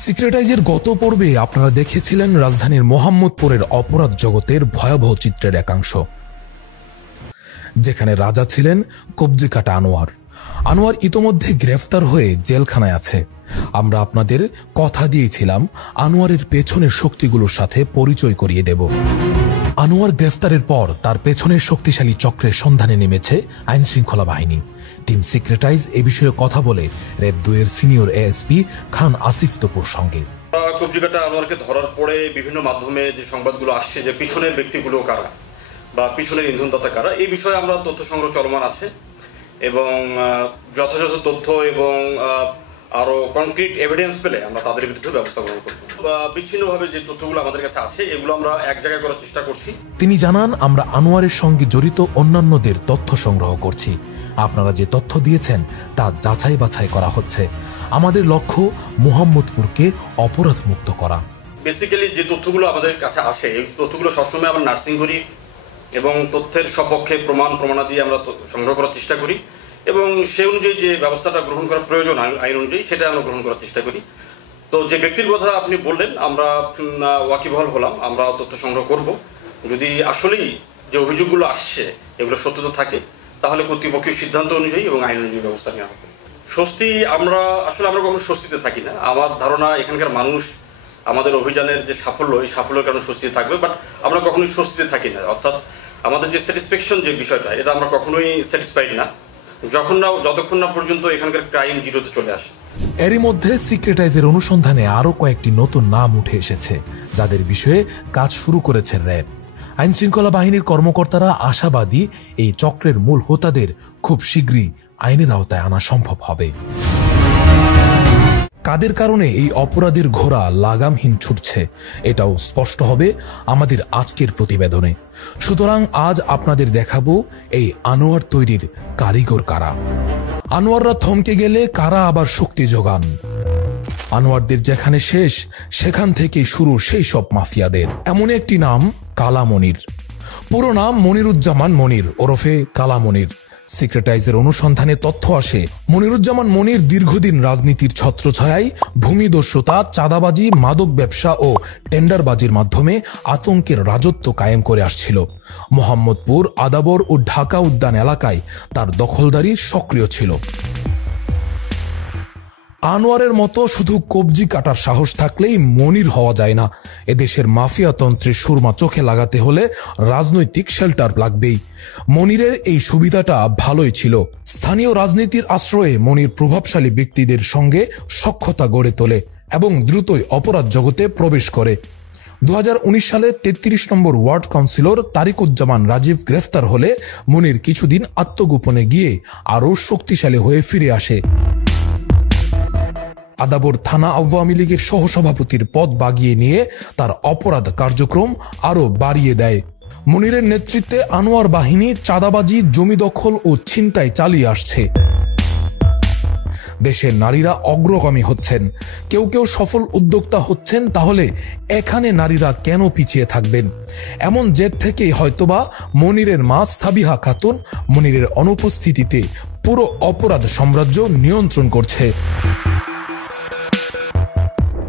সিক্রেটাইজের গত পর্বে আপনারা দেখেছিলেন রাজধানীর মোহাম্মদপুরের অপরাধ জগতের ভয়াবহ চিত্রের একাংশ, যেখানে রাজা ছিলেন কবজি কাটা আনোয়ার। আনোয়ার ইতোমধ্যে গ্রেফতার হয়ে জেলখানায় আছে। আমরা আপনাদের কথা দিয়েছিলাম আনোয়ারের পেছনের শক্তিগুলোর সাথে পরিচয় করিয়ে দেব। আনোয়ার গ্রেফতারের পর তার পেছনের শক্তিশালী চক্রের সন্ধানে নেমেছে আইন শৃঙ্খলা বাহিনী। টিম সিক্রেটাইজ এ বিষয়ে কথা বলে র্যাব 2 এর সিনিয়র এএসপি খান আসিফ তপুর সঙ্গে। কবজি কাটা আনোয়ারকে ধরার পরে বিভিন্ন মাধ্যমে যে সংবাদগুলো আসছে যে পিছনের ব্যক্তিগুলো কারা বা পিছনের ইন্ধনদাতা কারা, এই বিষয়ে আমরা তথ্য সংগ্রহ চলমান আছে এবং যথাযথ তথ্য এবং আরো কনক্রিট এভিডেন্স পেলে আমরা তাদের বিরুদ্ধে ব্যবস্থা গ্রহণ করব। বিচ্ছিন্নভাবে যে তথ্যগুলো আমাদের কাছে আছে এগুলো আমরা এক জায়গায় করার চেষ্টা করছি। তিনি জানান, আমরা আনোয়ারের সঙ্গে জড়িত অন্যান্যদের তথ্য সংগ্রহ করছি। আপনারা যে তথ্য দিয়েছেন তা যাচাই বাছাই করা হচ্ছে। আমাদের লক্ষ্য মোহাম্মদপুরকে অপরাধ মুক্ত করা। বেসিক্যালি যে তথ্যগুলো আমাদের কাছে আছে এই তথ্যগুলো সবসময় আমরা নার্সিং করি এবং তথ্যের সপক্ষে প্রমাণাদি আমরা সংগ্রহ করার চেষ্টা করি এবং সেই অনুযায়ী যে ব্যবস্থাটা গ্রহণ করা প্রয়োজন আইন অনুযায়ী সেটা আমরা গ্রহণ করার চেষ্টা করি। তো যে ব্যক্তির কথা আপনি বললেন আমরা ওয়াকিবহাল হলাম, আমরা তথ্য সংগ্রহ করব। যদি আসলেই যে অভিযোগগুলো আসছে এগুলো সত্যতা থাকে তাহলে কর্তৃপক্ষের সিদ্ধান্ত অনুযায়ী এবং আইন অনুযায়ী ব্যবস্থা নেওয়া হবে। স্বস্তি আমরা কখনো স্বস্তিতে থাকি না। আমার ধারণা এখানকার মানুষ আমাদের অভিযানের যে সাফল্য এই সাফল্যের কারণে স্বস্তিতে থাকবে, বাট আমরা কখনোই স্বস্তিতে থাকি না। অর্থাৎ আমাদের যে স্যাটিসফ্যাকশন যে বিষয়টা এটা আমরা কখনোই স্যাটিসফাইড না যতক্ষণ না পর্যন্ত এখানকার ক্রাইম জিরোতে চলে আসে। এরই মধ্যে সিক্রেটাইজের অনুসন্ধানে আরো কয়েকটি নতুন নাম উঠে এসেছে, যাদের বিষয়ে কাজ শুরু করেছে র্যাব। আইন শৃঙ্খলা বাহিনীর কর্মকর্তারা আশাবাদী এই চক্রের মূল হোতাদের খুব শীঘ্রই আইনের আওতায় আনা সম্ভব হবে। কাদের কারণে এই অপরাধের ঘোড়া লাগামহীন ছুটছে এটাও স্পষ্ট হবে আমাদের আজকের প্রতিবেদনে। সুতরাং আজ আপনাদের দেখাবো এই আনোয়ার তৈরির কারিগর কারা। আনোয়াররা থমকে গেলে কারা আবার শক্তি যোগান। আনোয়ারদের যেখানে শেষ সেখান থেকেই শুরু সেই সব মাফিয়াদের। এমন একটি নাম কালা মনির। পুরো নাম মনিরুজ্জামান মনির ওরফে কালা মনির। সিক্রেটাইজের অনুসন্ধানে তথ্য আসে মনিরুজ্জামান মনির দীর্ঘদিন রাজনীতির ছত্রছায়ায় ভূমিদস্যুতা, চাঁদাবাজি, মাদক ব্যবসা ও টেন্ডারবাজির মাধ্যমে আতঙ্কের রাজত্ব কায়েম করে আসছিল। মোহাম্মদপুর, আদাবর ও ঢাকা উদ্যান এলাকায় তার দখলদারি সক্রিয় ছিল। আনোয়ারের মতো শুধু কবজি কাটার সাহস থাকলেই মনির হওয়া যায় না। এদেশের মাফিয়াতন্ত্রের সুরমা চোখে লাগাতে হলে রাজনৈতিক শেল্টার লাগবেই। মনিরের এই সুবিধাটা ভালোই ছিল। স্থানীয় রাজনীতির আশ্রয়ে মনির প্রভাবশালী ব্যক্তিদের সঙ্গে সখ্যতা গড়ে তোলে এবং দ্রুতই অপরাধ জগতে প্রবেশ করে। 2019 সালে 33 নম্বর ওয়ার্ড কাউন্সিলর তারিকুজ্জামান রাজীব গ্রেফতার হলে মনির কিছুদিন আত্মগোপনে গিয়ে আরও শক্তিশালী হয়ে ফিরে আসে। আদাবর থানা আওয়ামী লীগের সহসভাপতির পদ বাগিয়ে নিয়ে তার অপরাধ কার্যক্রম আরো বাড়িয়ে দেয়। মনিরের নেতৃত্বে আনোয়ার বাহিনী চাঁদাবাজি, জমি দখল ও ছিনতাই চালিয়ে আসছে। দেশের নারীরা অগ্রগামী হচ্ছেন, কেউ কেউ সফল উদ্যোক্তা হচ্ছেন। তাহলে এখানে নারীরা কেন পিছিয়ে থাকবেন? এমন জেদ থেকেই হয়তোবা মনিরের মা সাবিহা খাতুন মনিরের অনুপস্থিতিতে পুরো অপরাধ সাম্রাজ্য নিয়ন্ত্রণ করছে।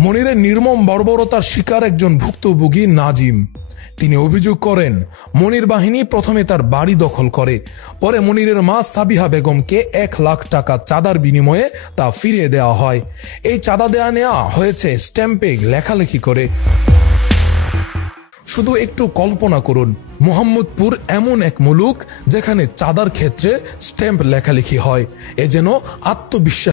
মনিরের নির্মম বর্বরতার শিকার একজন ভুক্তভোগী নাজিম। তিনি অভিযোগ করেন মনির বাহিনী প্রথমে তার বাড়ি দখল করে, পরে মনিরের মা সাবিহা বেগমকে 1 লাখ টাকা চাঁদার বিনিময়ে তা ফিরিয়ে দেওয়া হয়। এই চাঁদা নেওয়া হয়েছে স্ট্যাম্পে লেখালেখি করে। শুধু একটু কল্পনা করুন, মোহাম্মদপুর এমন এক মুলুক যেখানে চাঁদার ক্ষেত্রে স্ট্যাম্প লেখালেখি হয়। এ যেন আত্মবিশ্বাস